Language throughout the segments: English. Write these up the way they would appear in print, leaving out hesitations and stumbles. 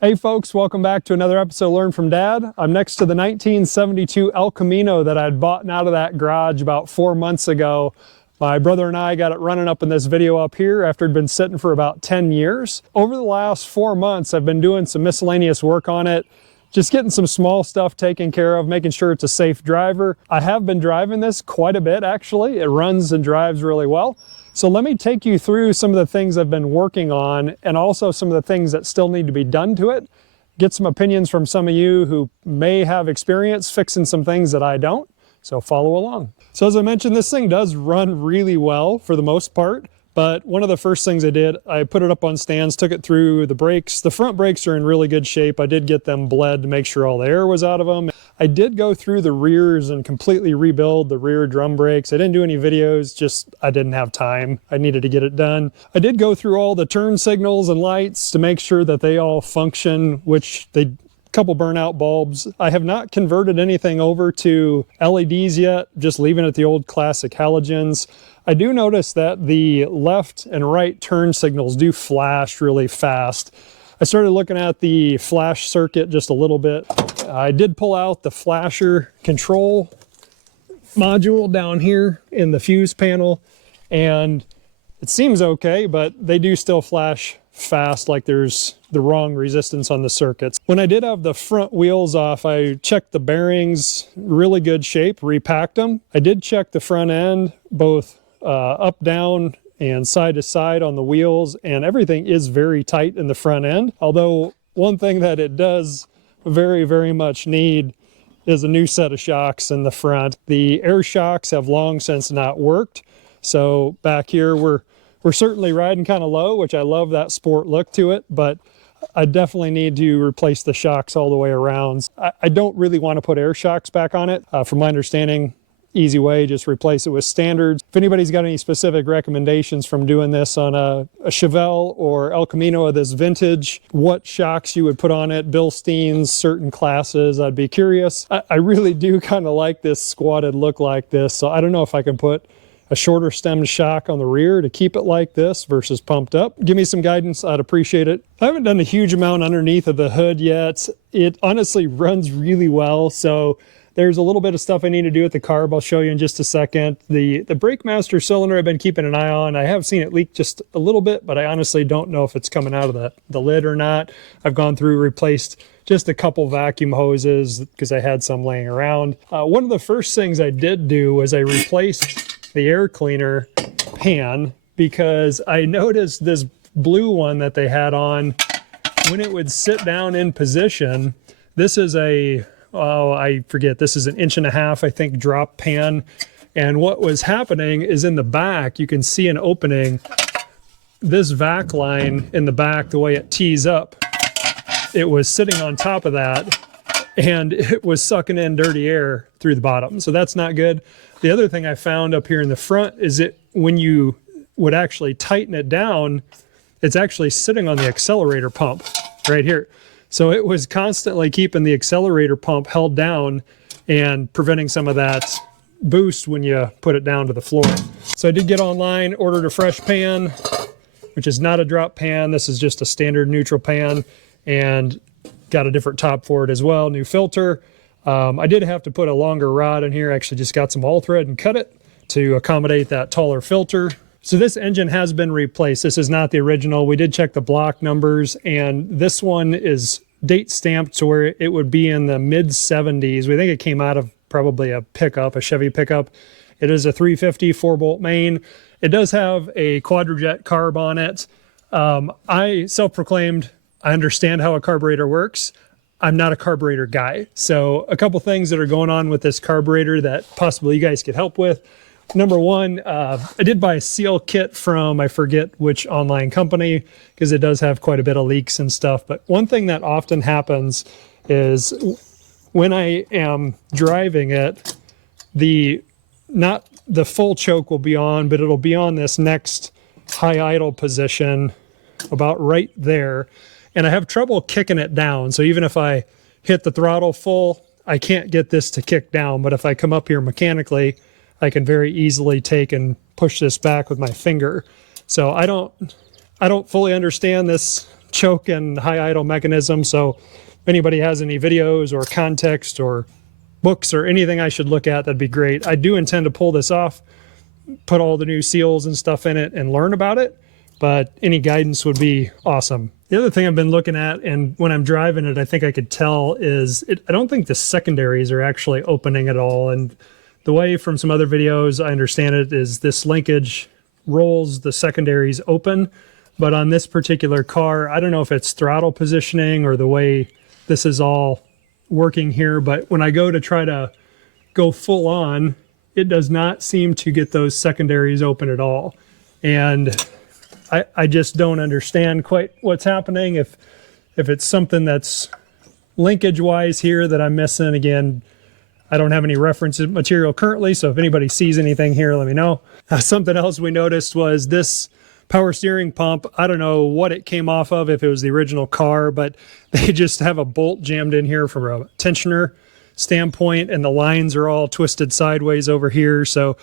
Hey folks, welcome back to another episode of Learn from Dad. I'm next to the 1972 El Camino that I'd bought out of that garage about 4 months ago. My brother and I got it running up in this video up here after it'd been sitting for about 10 years. Over the last 4 months, I've been doing some miscellaneous work on it, just getting some small stuff taken care of, making sure it's a safe driver. I have been driving this quite a bit actually. It runs and drives really well. So let me take you through some of the things I've been working on and also some of the things that still need to be done to it. Get some opinions from some of you who may have experience fixing some things that I don't. So follow along. So as I mentioned, this thing does run really well for the most part. But one of the first things I did, I put it up on stands, took it through the brakes. The front brakes are in really good shape. I did get them bled to make sure all the air was out of them. I did go through the rears and completely rebuild the rear drum brakes. I didn't do any videos, just I didn't have time. I needed to get it done. I did go through all the turn signals and lights to make sure that they all function, which they couple burnout bulbs. I have not converted anything over to LEDs yet, just leaving it the old classic halogens. I do notice that the left and right turn signals do flash really fast. I started looking at the flash circuit just a little bit. I did pull out the flasher control module down here in the fuse panel, and it seems okay, but they do still flash fast, like there's the wrong resistance on the circuits. When I did have the front wheels off, I checked the bearings, really good shape, repacked them. I did check the front end, both up, down, and side to side on the wheels, and everything is very tight in the front end. Although one thing that it does very, very much need is a new set of shocks in the front. The air shocks have long since not worked. So back here, we're certainly riding kind of low, which I love that sport look to it, but I definitely need to replace the shocks all the way around. I don't really want to put air shocks back on it. From my understanding, easy way, just replace it with standards. If anybody's got any specific recommendations from doing this on a Chevelle or El Camino of this vintage, what shocks you would put on it, Bilsteins, certain classes, I'd be curious. I really do kind of like this squatted look like this, so I don't know if I can put a shorter stemmed shock on the rear to keep it like this versus pumped up. Give me some guidance, I'd appreciate it. I haven't done a huge amount underneath of the hood yet. It honestly runs really well, so there's a little bit of stuff I need to do with the carb. I'll show you in just a second. The brake master cylinder I've been keeping an eye on. I have seen it leak just a little bit, but I honestly don't know if it's coming out of the lid or not. I've gone through, replaced just a couple vacuum hoses because I had some laying around. One of the first things I did do was I replaced the air cleaner pan because I noticed this blue one that they had on, when it would sit down in position, this is I forget, this is 1.5 inches, I think, drop pan. And what was happening is in the back, you can see an opening. This vac line in the back, the way it tees up, it was sitting on top of that and it was sucking in dirty air through the bottom. So that's not good. The other thing I found up here in the front is when you would actually tighten it down, it's actually sitting on the accelerator pump right here. So it was constantly keeping the accelerator pump held down and preventing some of that boost when you put it down to the floor. So I did get online, ordered a fresh pan, which is not a drop pan. This is just a standard neutral pan, and got a different top for it as well, new filter. I did have to put a longer rod in here. Actually just got some all thread and cut it to accommodate that taller filter. So this engine has been replaced. This is not the original. We did check the block numbers, and this one is date stamped to where it would be in the mid 70s. We think it came out of probably a pickup, a Chevy pickup. It is a 350 4-bolt main. It does have a Quadrajet carb on it. I self-proclaimed, I understand how a carburetor works. I'm not a carburetor guy. So a couple things that are going on with this carburetor that possibly you guys could help with. Number one, I did buy a seal kit from, I forget which online company, because it does have quite a bit of leaks and stuff. But one thing that often happens is when I am driving it, not the full choke will be on, but it'll be on this next high idle position about right there. And I have trouble kicking it down. So even if I hit the throttle full, I can't get this to kick down. But if I come up here mechanically, I can very easily take and push this back with my finger. So I don't fully understand this choke and high idle mechanism. So if anybody has any videos or context or books or anything I should look at, that'd be great. I do intend to pull this off, put all the new seals and stuff in it and learn about it, but any guidance would be awesome. The other thing I've been looking at, and when I'm driving it, I think I could tell is I don't think the secondaries are actually opening at all. And the way from some other videos I understand it is this linkage rolls the secondaries open. But on this particular car, I don't know if it's throttle positioning or the way this is all working here, but when I go to try to go full on, it does not seem to get those secondaries open at all. And I just don't understand quite what's happening. If it's something that's linkage wise here that I'm missing, again, I don't have any reference material currently, so if anybody sees anything here, let me know. Something else we noticed was this power steering pump. I don't know what it came off of, if it was the original car, but they just have a bolt jammed in here from a tensioner standpoint, and the lines are all twisted sideways over here. So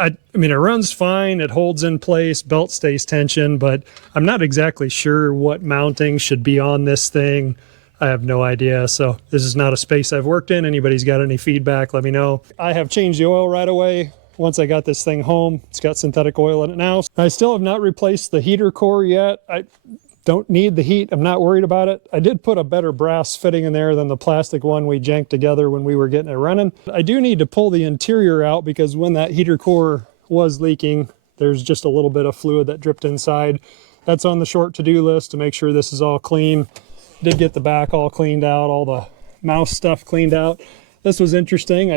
I mean, it runs fine, it holds in place, belt stays tensioned, but I'm not exactly sure what mounting should be on this thing. I have no idea. So this is not a space I've worked in. Anybody's got any feedback, let me know. I have changed the oil right away. Once I got this thing home, it's got synthetic oil in it now. I still have not replaced the heater core yet. I don't need the heat. I'm not worried about it. I did put a better brass fitting in there than the plastic one we janked together when we were getting it running. I do need to pull the interior out because when that heater core was leaking, there's just a little bit of fluid that dripped inside. That's on the short to-do list to make sure this is all clean. Did get the back all cleaned out, all the mouse stuff cleaned out. This was interesting.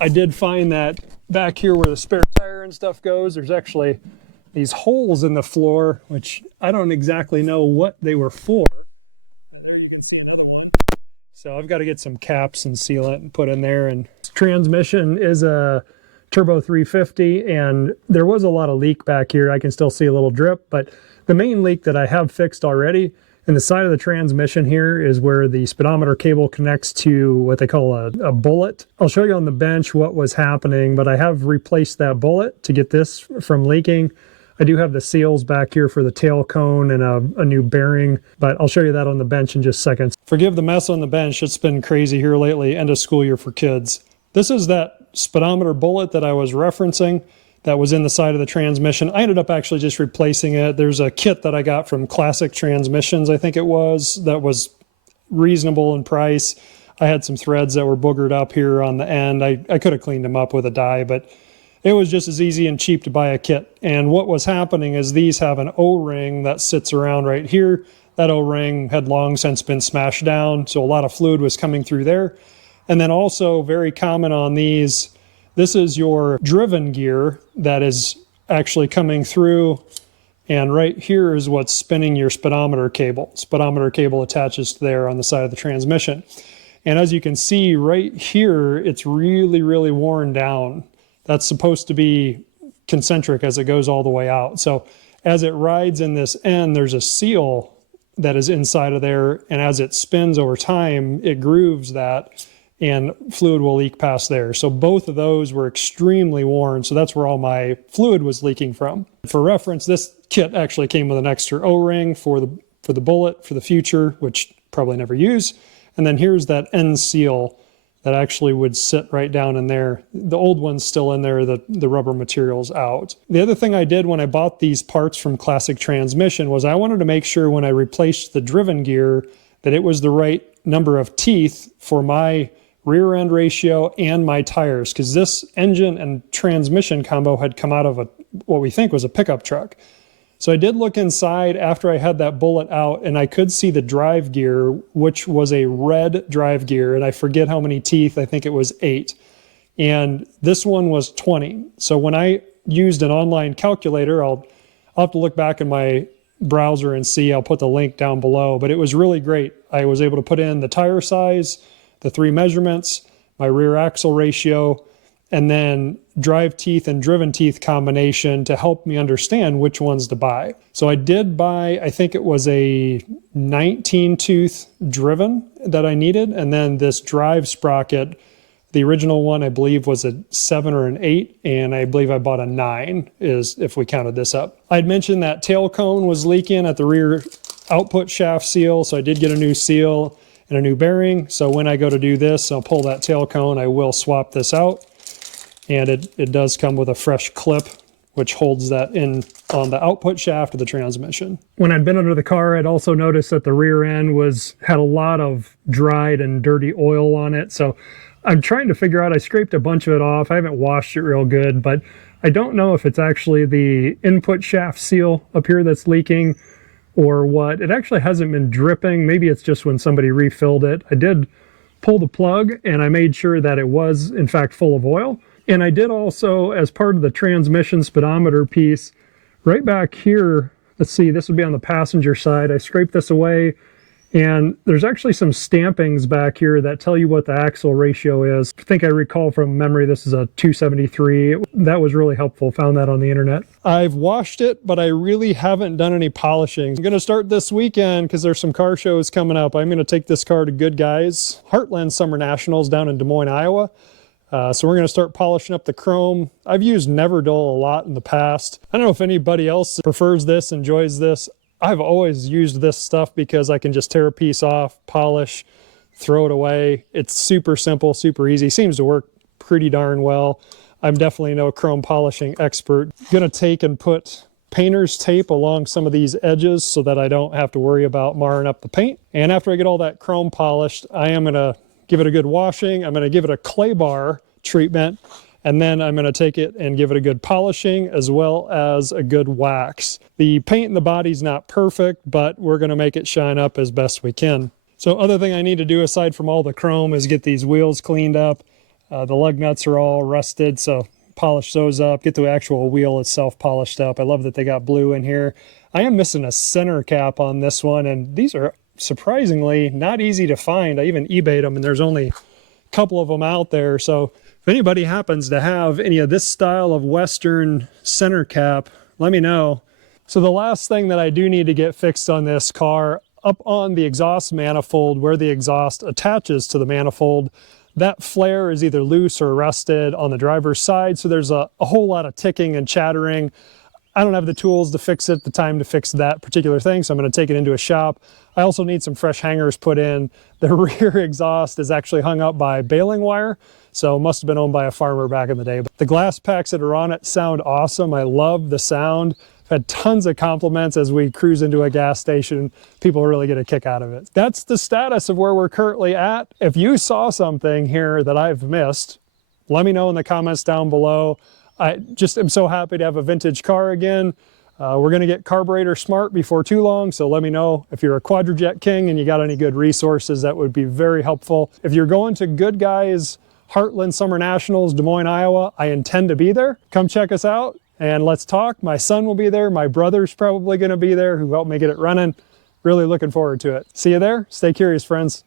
I did find that back here where the spare tire and stuff goes, there's actually these holes in the floor, which I don't exactly know what they were for. So I've got to get some caps and sealant and put in there. And transmission is a turbo 350, and there was a lot of leak back here. I can still see a little drip, but the main leak that I have fixed already in the side of the transmission here is where the speedometer cable connects to what they call a bullet. I'll show you on the bench what was happening, but I have replaced that bullet to get this from leaking. I do have the seals back here for the tail cone and a new bearing, but I'll show you that on the bench in just seconds. Forgive the mess on the bench. It's been crazy here lately, end of school year for kids. This is that speedometer bullet that I was referencing that was in the side of the transmission. I ended up actually just replacing it. There's a kit that I got from Classic Transmissions, I think it was, that was reasonable in price. I had some threads that were boogered up here on the end. I could have cleaned them up with a dye, but it was just as easy and cheap to buy a kit. And what was happening is these have an O-ring that sits around right here. That O-ring had long since been smashed down, so a lot of fluid was coming through there. And then also very common on these, this is your driven gear that is actually coming through, and right here is what's spinning your speedometer cable. Speedometer cable attaches there on the side of the transmission. And as you can see right here, it's really, really worn down. That's supposed to be concentric as it goes all the way out. So as it rides in this end, there's a seal that is inside of there, and as it spins over time, it grooves that, and fluid will leak past there. So both of those were extremely worn, so that's where all my fluid was leaking from. For reference, this kit actually came with an extra O-ring for the bullet for the future, which probably never use. And then here's that end seal that actually would sit right down in there. The old one's still in there, the rubber material's out. The other thing I did when I bought these parts from Classic Transmission was I wanted to make sure when I replaced the driven gear that it was the right number of teeth for my rear end ratio and my tires, because this engine and transmission combo had come out of what we think was a pickup truck. So I did look inside after I had that bullet out, and I could see the drive gear, which was a red drive gear, and I forget how many teeth, I think it was 8. And this one was 20. So when I used an online calculator, I'll have to look back in my browser and see, I'll put the link down below, but it was really great. I was able to put in the tire size, the 3 measurements, my rear axle ratio, and then drive teeth and driven teeth combination to help me understand which ones to buy. So I did buy, I think it was a 19 tooth driven that I needed, and then this drive sprocket, the original one I believe was a 7 or an 8, and I believe I bought a 9 is if we counted this up. I'd mentioned that tail cone was leaking at the rear output shaft seal, so I did get a new seal and a new bearing. So when I go to do this, I'll pull that tail cone, I will swap this out. And it does come with a fresh clip, which holds that in on the output shaft of the transmission. When I'd been under the car, I'd also noticed that the rear end had a lot of dried and dirty oil on it. So I'm trying to figure out, I scraped a bunch of it off. I haven't washed it real good, but I don't know if it's actually the input shaft seal up here that's leaking or what. It actually hasn't been dripping. Maybe it's just when somebody refilled it. I did pull the plug and I made sure that it was in fact full of oil. And I did also, as part of the transmission speedometer piece, right back here, let's see, this would be on the passenger side. I scraped this away, and there's actually some stampings back here that tell you what the axle ratio is. I think I recall from memory this is a 273. That was really helpful, found that on the internet. I've washed it, but I really haven't done any polishing. I'm going to start this weekend because there's some car shows coming up. I'm going to take this car to Goodguys Heartland Summer Nationals down in Des Moines, Iowa. So we're going to start polishing up the chrome. I've used Neverdull a lot in the past. I don't know if anybody else prefers this, enjoys this. I've always used this stuff because I can just tear a piece off, polish, throw it away. It's super simple, super easy. Seems to work pretty darn well. I'm definitely no chrome polishing expert. Going to take and put painter's tape along some of these edges so that I don't have to worry about marring up the paint. And after I get all that chrome polished, I am going to give it a good washing. I'm going to give it a clay bar treatment, and then I'm going to take it and give it a good polishing as well as a good wax. The paint in the body's not perfect, but we're going to make it shine up as best we can. So other thing I need to do aside from all the chrome is get these wheels cleaned up. The lug nuts are all rusted, so polish those up, get the actual wheel itself polished up. I love that they got blue in here. I am missing a center cap on this one, and these are surprisingly not easy to find. I even eBayed them, and there's only a couple of them out there. So if anybody happens to have any of this style of Western center cap, let me know. So the last thing that I do need to get fixed on this car, up on the exhaust manifold where the exhaust attaches to the manifold, that flare is either loose or rusted on the driver's side. So there's a whole lot of ticking and chattering. I don't have the tools to fix it, the time to fix that particular thing, so I'm going to take it into a shop. I also need some fresh hangers put in. The rear exhaust is actually hung up by baling wire, so it must have been owned by a farmer back in the day. But the glass packs that are on it sound awesome. I love the sound. I've had tons of compliments as we cruise into a gas station. People really get a kick out of it. That's the status of where we're currently at. If you saw something here that I've missed, let me know in the comments down below. I just am so happy to have a vintage car again. We're going to get Carburetor smart before too long, so let me know if you're a Quadrajet king and you got any good resources. That would be very helpful. If you're going to Goodguys Heartland Summer Nationals, Des Moines, Iowa, I intend to be there. Come check us out and let's talk. My son will be there. My brother's probably going to be there, who helped me get it running. Really looking forward to it. See you there. Stay curious, friends.